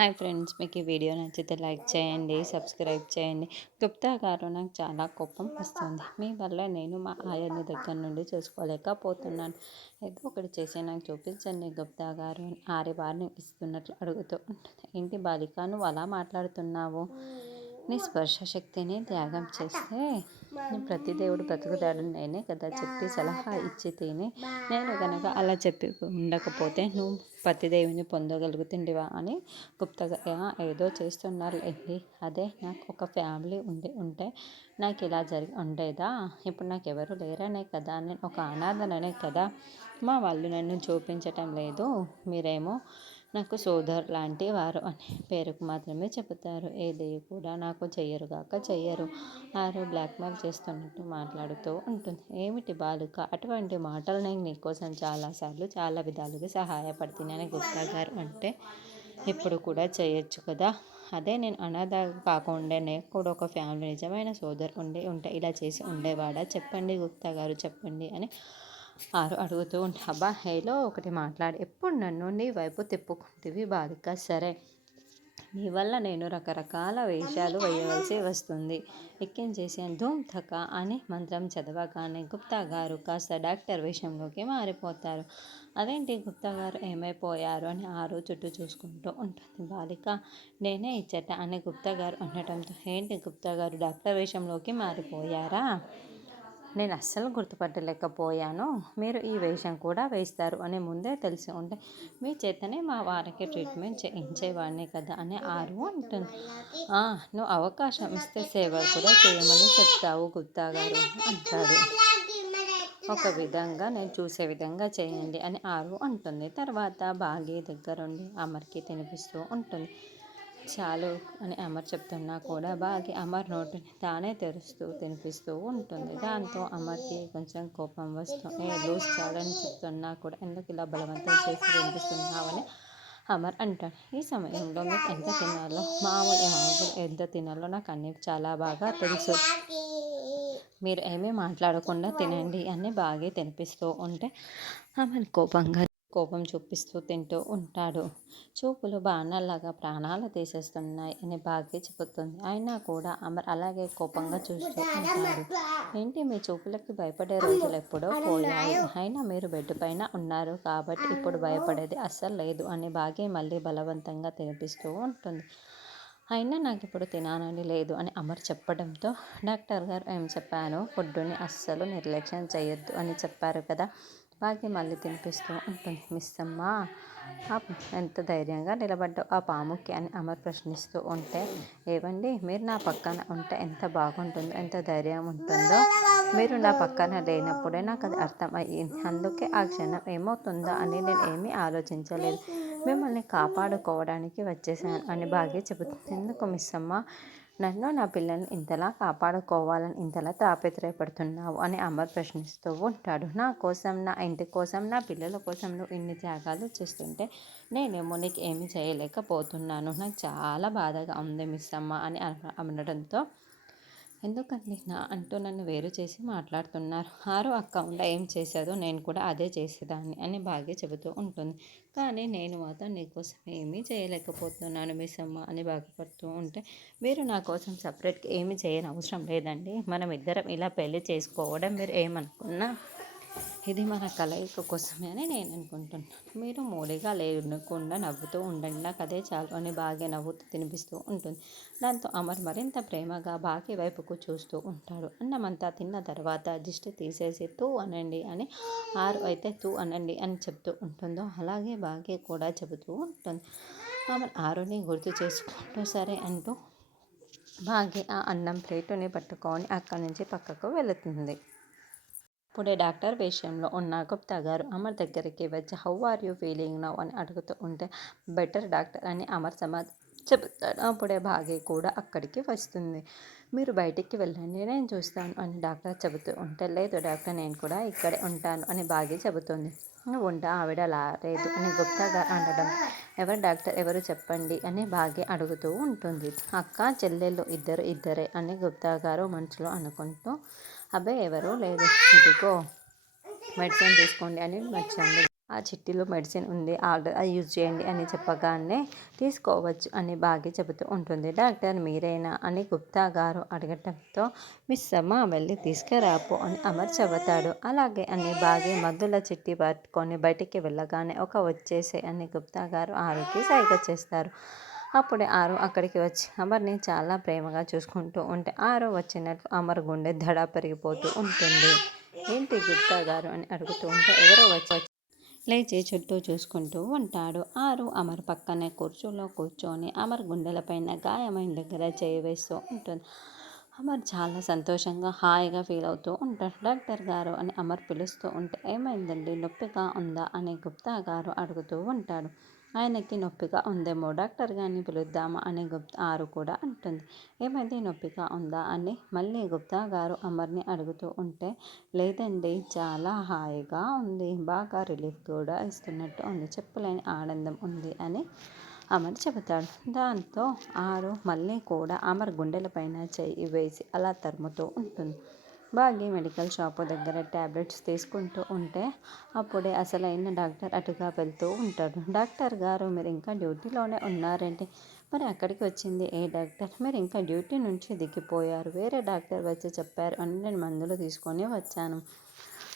Hi friends, మీకు ఈ video నచ్చితే లైక్ చేయండి, సబ్స్క్రైబ్ చేయండి. గుప్తా గారు, నాకు చాలా కోపం వస్తుంది. మీ వల్ల నేను మా ఆయన్ని దగ్గర నుండి చూసుకోలేకపోతున్నాను. ఏదో ఒకటి చేసి నాకు చూపించండి గుప్తా గారు అని ఆరి వారిని ఇస్తున్నట్లు అడుగుతూ ఉంటుంది. ఏంటి బాలిక, నువ్వు అలా మాట్లాడుతున్నావు? నీ స్పర్శ శక్తిని త్యాగం చేస్తే ప్రతి దేవుడు బ్రతుకుతాడని నేనే కదా చెప్పి సలహా ఇచ్చి తిని, నేను కనుక అలా చెప్పి ఉండకపోతే నువ్వు పతిదేవిని పొందగలుగుతుండివా అని గుప్తగా ఏదో చేస్తున్నారు ఏంటి. అదే నాకు ఒక ఫ్యామిలీ ఉంటే నాకు ఇలా జరిగి ఉండేదా? ఇప్పుడు నాకు ఎవరు లేరనే కదా, నేను ఒక అనాథననే కదా. మా వాళ్ళు నన్ను చూపించటం లేదు, మీరేమో నాకు సోదరు లాంటి వారు అని పేరుకు మాత్రమే చెబుతారు. ఏది కూడా నాకు చెయ్యరు. ఆరు బ్లాక్మెయిల్ చేస్తున్నట్టు మాట్లాడుతూ ఉంటుంది. ఏమిటి బాలిక, అటువంటి మాటలు నేను నీకోసం చాలాసార్లు చాలా విధాలుగా సహాయపడుతున్నాను గుప్తా గారు అంటే, ఇప్పుడు కూడా చేయొచ్చు కదా. అదే నేను అనాథ కాకుండా నేను కూడా ఒక ఫ్యామిలీ నిజమైన సోదరు ఉంటే ఇలా చేసి ఉండేవాడా? చెప్పండి గుప్తా గారు, చెప్పండి అని ఆరు అడుగుతూ ఉంటే, అబ్బా హేలో ఒకటి మాట్లాడి ఎప్పుడు నన్ను నీ వైపు తిప్పుకుంటేవి బాలిక. సరే, నీ వల్ల నేను రకరకాల వేషాలు వేయవలసి వస్తుంది. ఎక్కించేసి ధూమ్ థక అని మంత్రం చదవగానే గుప్తా గారు కాస్త డాక్టర్ వేషంలోకి మారిపోతారు. అదేంటి గుప్తా గారు ఏమైపోయారు అని ఆరు చుట్టూ చూసుకుంటూ ఉంటుంది. బాలిక, నేనే ఇచ్చట అని గుప్తా గారు అనటంతో, ఏంటి గుప్తా గారు డాక్టర్ వేషంలోకి మారిపోయారా? నేను అస్సలు గుర్తుపట్టలేకపోయాను. మీరు ఈ వేషం కూడా వేస్తారు అని ముందే తెలిసి ఉంటే మీ చేతనే మా వారికి ట్రీట్మెంట్ చేయించేవాడిని కదా అని ఆరు అంటుంది. నువ్వు అవకాశం ఇస్తే సేవ కూడా చేయమని చెప్తావు గుప్తా గారు అంటాడు. ఒక విధంగా నేను చూసే విధంగా చేయండి అని ఆరు అంటుంది. తర్వాత బాగి దగ్గరుండి అమర్కి తినిపిస్తూ ఉంటుంది. చాలు అని అమర్ చెప్తున్నా కూడా బాగి అమర్ నోటిని తానే తెరుస్తూ తినిపిస్తూ ఉంటుంది. దాంతో అమర్కి కొంచెం కోపం వస్తూ లూజ్ చాలని చెప్తున్నా కూడా ఎందుకు ఇలా బలవంతం చేసి తినిపిస్తున్నావని అమర్ అంటాడు. ఈ సమయంలో మీకు ఎంత తినాలో మామూలు ఎంత తినాలో నాకు అన్నీ చాలా బాగా తెలుసు. మీరు ఏమీ మాట్లాడకుండా తినండి అని బాగా తినిపిస్తూ ఉంటే అమర్ కోపం చూపిస్తూ తింటూ ఉంటాడు. చూపులు బాణాల్లాగా ప్రాణాలు తీసేస్తున్నాయి అని బాగా చెబుతుంది. అయినా కూడా అమర్ అలాగే కోపంగా చూస్తూ ఉంటాడు. ఏంటి, మీ చూపులకి భయపడే రోజులు ఎప్పుడో పోయాయి. అయినా మీరు బెడ్ పైన ఉన్నారు కాబట్టి ఇప్పుడు భయపడేది అస్సలు లేదు అని బాగా మళ్ళీ బలవంతంగా తినిపిస్తూ ఉంటుంది. అయినా నాకు ఇప్పుడు తినాలని లేదు అని అమర్ చెప్పడంతో, డాక్టర్ గారు ఏం చెప్పాను, ఫుడ్డుని అస్సలు నిర్లక్ష్యం చేయొద్దు అని చెప్పారు కదా. బాగా మళ్ళీ తినిపిస్తూ ఉంటుంది. మిస్ అమ్మ, ఎంత ధైర్యంగా నిలబడ్డావు ఆ పాముకి అని అమర్ ప్రశ్నిస్తూ ఉంటే, ఏవండి, మీరు నా పక్కన ఉంటే ఎంత బాగుంటుందో, ఎంత ధైర్యం ఉంటుందో, మీరు నా పక్కన లేనప్పుడే నాకు అది అర్థం అయ్యింది. అందుకే ఆ క్షణం ఏమవుతుందా అని నేను ఏమీ ఆలోచించలేదు, మిమ్మల్ని కాపాడుకోవడానికి వచ్చేసాను అని బాగా చెబుతుంది. ఎందుకు మిస్ అమ్మ నన్ను నా పిల్లల్ని ఇంతలా కాపాడుకోవాలని ఇంతలా తాపత్రయపడుతున్నావు అని అమర్ ప్రశ్నిస్తూ ఉంటాడు. నా కోసం, నా ఇంటి కోసం, నా పిల్లల కోసం నువ్వు ఇన్ని త్యాగాలు చేస్తుంటే నేనేమో నీకు ఏమీ చేయలేకపోతున్నాను. నాకు చాలా బాధగా ఉంది మిస్ అమ్మ అని అనడంతో, ఎందుకండి అంటూ నన్ను వేరు చేసి మాట్లాడుతున్నారు. ఆరు అక్క ఉండ ఏం చేసేదో నేను కూడా అదే చేసేదాన్ని అని బాగా చెబుతూ ఉంటుంది. కానీ నేను మాత్రం నీకోసం ఏమీ చేయలేకపోతున్నాను మిస్ అమ్మ అని బాధపడుతూ ఉంటే, మీరు నా కోసం సపరేట్గా ఏమీ చేయని అవసరం లేదండి. మనం ఇద్దరం ఇలా పెళ్లి చేసుకోవడం మీరు ఏమనుకున్నా ఇది మన కలయిక కోసమే అని నేను అనుకుంటున్నాను. మీరు మూడిగా లేకుండా నవ్వుతూ ఉండండి, నాకు అదే చాలు అని బాగా నవ్వుతూ తినిపిస్తూ ఉంటుంది. దాంతో అమర్ మరింత ప్రేమగా బాగా వైపుకు చూస్తూ ఉంటాడు. అన్నమంతా తిన్న తర్వాత దిష్టి తీసేసి తూ అనండి అని ఆరు అయితే తూ అనండి అని చెప్తూ ఉంటుందో అలాగే బాగా కూడా చెబుతూ ఉంటుంది. అమర్ ఆరుని గుర్తు చేసుకుంటూ సరే అంటూ బాగా ఆ అన్నం ప్లేటుని పట్టుకొని అక్కడి నుంచి పక్కకు వెళుతుంది. అప్పుడే డాక్టర్ వేషంలో ఉన్న గుప్తా గారు అమర్ దగ్గరికి వచ్చి how are you feeling now అని అడుగుతూ ఉంటే, బెటర్ డాక్టర్ అని అమర్ సమాధానం చెబుతాడు. అప్పుడే భాగ్య కూడా అక్కడికి వస్తుంది. మీరు బయటికి వెళ్ళండి, నేను చూస్తాను అని డాక్టర్ చెబుతూ ఉంటే, లేదు డాక్టర్, నేను కూడా ఇక్కడే ఉంటాను అని భాగ్య చెబుతుంది. ఉంటా, ఆవిడ లేదు అని గుప్తా గారు అనడం, ఎవరు డాక్టర్, ఎవరు చెప్పండి అని భాగ్య అడుగుతూ ఉంటుంది. అక్క చెల్లెళ్ళు ఇద్దరే అని గుప్తా గారు మనసులో అనుకుంటూ, అబ్బాయి ఎవరూ లేదు, ఇదిగో మెడిసిన్ తీసుకోండి అని వచ్చాను. ఆ చిట్టిలో మెడిసిన్ ఉంది, ఆర్డర్ అది యూజ్ చేయండి అని చెప్పగానే తీసుకోవచ్చు అని బాగి చెబుతూ ఉంటుంది. డాక్టర్ మీరేనా అని గుప్తా గారు అడగటంతో మిస్ అమ్మ వెళ్ళి తీసుకురాపో అని అమర్ చెబుతాడు. అలాగే అని బాగి మందుల చిట్టి పట్టుకొని బయటికి వెళ్ళగానే ఒక వచ్చేసే అని గుప్తా గారు ఆరుకి సైగ చేస్తారు. అప్పుడే ఆరు అక్కడికి వచ్చి అమర్ని చాలా ప్రేమగా చూసుకుంటూ ఉంటే ఆరు వచ్చినట్లు అమర్ గుండె దడ పెరిగిపోతూ ఉంటుంది. ఏంటి గుప్తా గారు అని అడుగుతూ ఉంటే ఎవరో వచ్చి లేచి చుట్టూ చూసుకుంటూ ఉంటాడు. ఆరు అమర్ పక్కనే కుర్చీలో కూర్చొని అమర్ గుండెలపైన గాయమైన దగ్గర చేయి వేస్తూ ఉంటుంది. అమర్ చాలా సంతోషంగా హాయిగా ఫీల్ అవుతూ ఉంటాడు. డాక్టర్ గారు అని అమర్ పిలుస్తూ ఉంటే ఏమైందండి, నొప్పిగా ఉందా అని గుప్తా గారు అడుగుతూ ఉంటాడు. ఆయనకి నొప్పిగా ఉందేమో, డాక్టర్ గారిని పిలుద్దామా అని ఆరు కూడా అంటుంది. ఏమైంది, నొప్పిగా ఉందా అని మళ్ళీ గుప్తా గారు అమర్ని అడుగుతూ ఉంటే లేదండి, చాలా హాయిగా ఉంది, బాగా రిలీఫ్ కూడా ఇస్తున్నట్టు ఉంది, చెప్పలేని ఆనందం ఉంది అని అమర్ చెబుతాడు. దాంతో ఆరు మళ్ళీ కూడా అమర్ గుండెలపైన చెయ్యి వేసి అలా తరుముతూ ఉంటుంది. బాగి మెడికల్ షాపు దగ్గర ట్యాబ్లెట్స్ తీసుకుంటూ ఉంటే అప్పుడే అసలైన డాక్టర్ అటుగా వెళ్తూ ఉంటాడు. డాక్టర్ గారు మీరు ఇంకా డ్యూటీలోనే ఉన్నారంటే, మరి అక్కడికి వచ్చింది ఏ డాక్టర్, మీరు ఇంకా డ్యూటీ నుంచి దిగిపోయారు, వేరే డాక్టర్ వచ్చి చెప్పారు అని నేను మందులు తీసుకొని వచ్చాను.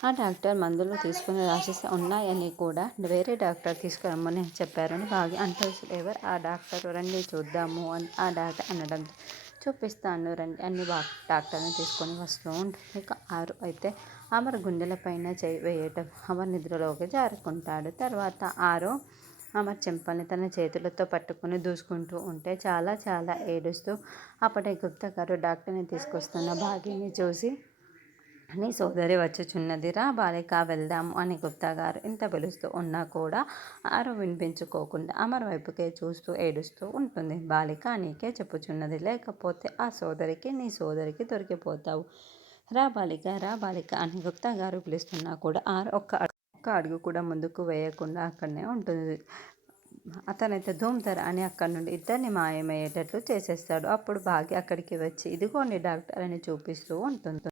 ఆ డాక్టర్ మందులు తీసుకుని రాసేసి ఉన్నాయని కూడా వేరే డాక్టర్ తీసుకురమ్మని చెప్పారని బాగి అంటే ఎవరు ఆ డాక్టర్, రండి చూద్దాము అని ఆ డాక్టర్ అనడం చూపిస్తాను రండి అని డాక్టర్ని తీసుకొని వస్తూ ఉంటుంది. ఇక ఆరు అయితే అమర్ గుండెలపైన చేయి వేయటం అమర్ నిద్రలోకి జారుకుంటాడు. తర్వాత ఆరు అమర్ చెంపల్ని తన చేతులతో పట్టుకుని దూసుకుంటూ ఉంటే చాలా చాలా ఏడుస్తూ అప్పటి గుప్తా గారు డాక్టర్ని తీసుకొస్తున్న బాగిని చూసి నీ సోదరి వచ్చుచున్నదిరా బాలిక వెళ్దాము అని గుప్తా గారు ఇంత పిలుస్తూ ఉన్నా కూడా ఆరు వినిపించుకోకుండా అమర్ వైపుకే చూస్తూ ఏడుస్తూ ఉంటుంది. బాలిక నీకే చెప్పుచున్నది, లేకపోతే ఆ సోదరికి నీ సోదరికి దొరికిపోతావు, రా బాలిక రా బాలిక అని గుప్తా గారు పిలుస్తున్నా కూడా ఆరు ఒక్క అడుగు కూడా ముందుకు వేయకుండా అక్కడనే ఉంటుంది. అతనైతే ధూమ్ధర అని అక్కడి నుండి ఇద్దరిని మాయమయ్యేటట్లు చేసేస్తాడు. అప్పుడు బాగి అక్కడికి వచ్చి ఇదిగోండి డాక్టర్ అని చూపిస్తూ ఉంటుంది.